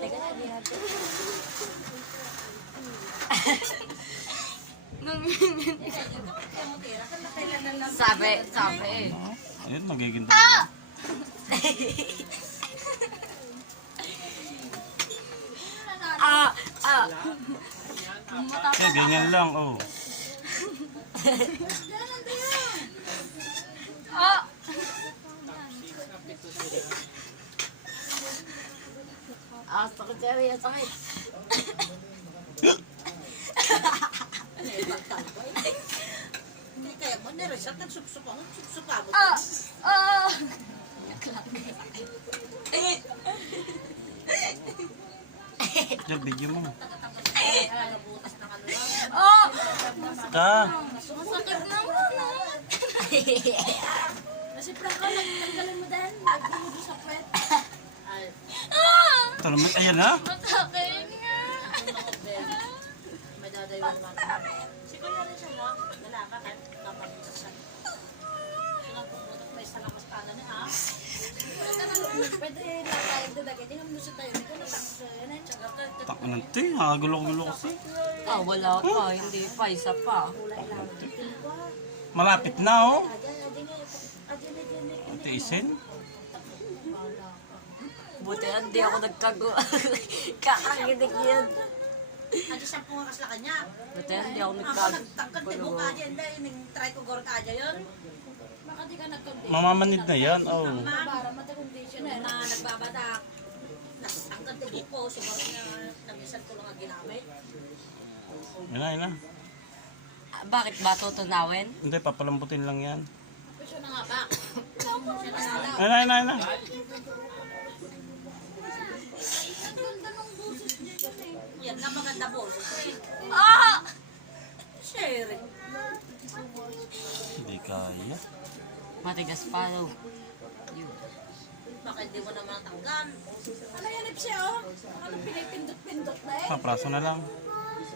Teka na, di natin. Sabi. Ayun, magiging dalawa. Eh, ganyan lang, oh. Sakit siya, sakit. Hindi kaya mo nireset ng sup-supa mo. Sup-supa mo. Diyan, video mo. Butas na kano lang. Ka. Masakit naman. Kasi prangka, nagtanggalin mo dahil. Nagtanggalin mo sa pwet. Ito naman, ayan ha. Masakit nga. May dadayo naman. Si Kuya rin siya, no? Lalaka, kahit kapabutas siya. Silang pumutok na isa lang mas pala niya, ha? Pwede lang tayo dudagay. Di naman gusto tayo. Hindi ko natangso. Yan ay tsaga. Tako ng te, gulo-gulo kasi. Wala pa. Hindi pa. Isa pa. Kulay lang. Malapit na, oh. Tiisin. Buti hindi ako kakaginig yan. Adi siya po nga kasla kanya. Buti hindi ako Ako nagtangkad din mo ka dyan. Dahil try ko gor ka dyan yun. Baka di ka nagkondisyon. Mamamanid na yan, oh. Para mata-condition na nagbabadak. Nasangkad din ko. Siguro na namisan ko lang ang ginamit. Yan na. Bakit ba tutunawin? Hindi, papalambutin lang yan. Siya na nga ba? Siya na nga lang. Ayun na. Yan na maganda boses eh. Share. Hindi kaya. Matigas pa daw. Baka hindi mo naman tanggal. Ano yan siya oh? Ano pinipindot-pindot na eh? Praso na lang.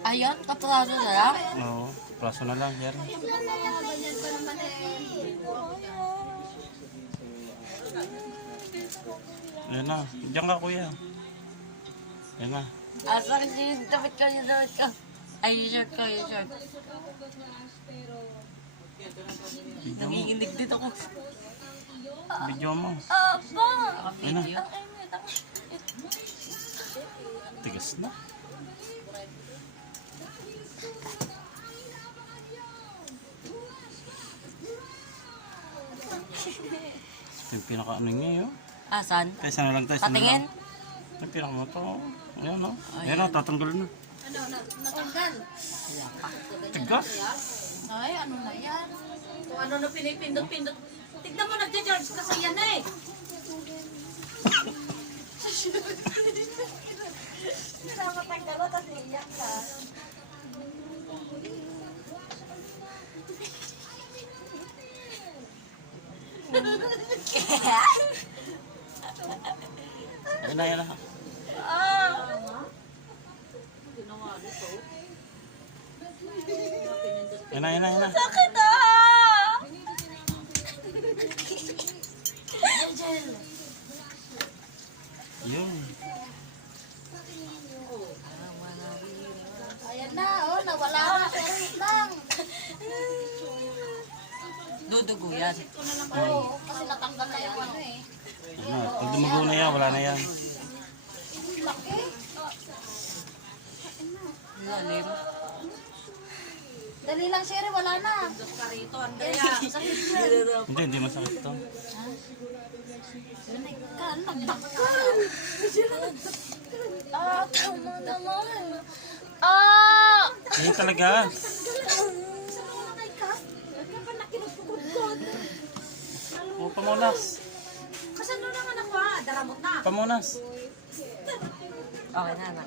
Ayun, kapraso na lang. Oo, praso na lang, yan. Ganyan pa naman eh. Yan na. Diyan ka, kuya. Yan na. Sakit yung damit ko. Ay, yung shirt ko. Nanginginig dito ko. Video mo. Yan na. Video. Tigas na. Ito yung pinaka-ano niya, yun. Saan? Kaysa na lang tayo. Patingin? Ito yung pinaka-ano to. Ayan, no? Ayan, no? Tatanggal na. Ano, natanggal? Tigas. Ay, ano na yan? Kung ano na pinipindot-pindot. Tignan mo, nagja-charge ka sa yan eh. Namatanggal mo, tapos iyak ka. Ayan na. Ayan na. Sakit na! Yun. Ayan na, oh, nawala na. Sorry lang. Dudugo yan. Oo, kasi natanggal na yung ano eh. Ano, pag dumugo na yan, wala na yan. Laki. Lalim. Dali lang, Sherry, wala na. Karito, Andrea. Sakit yan. Hindi masakit to. Nagdakal. Tama naman. Yan talaga. O, pamunas. Kasi ano naman ako ah, daramot na. Pamunas. Okay na.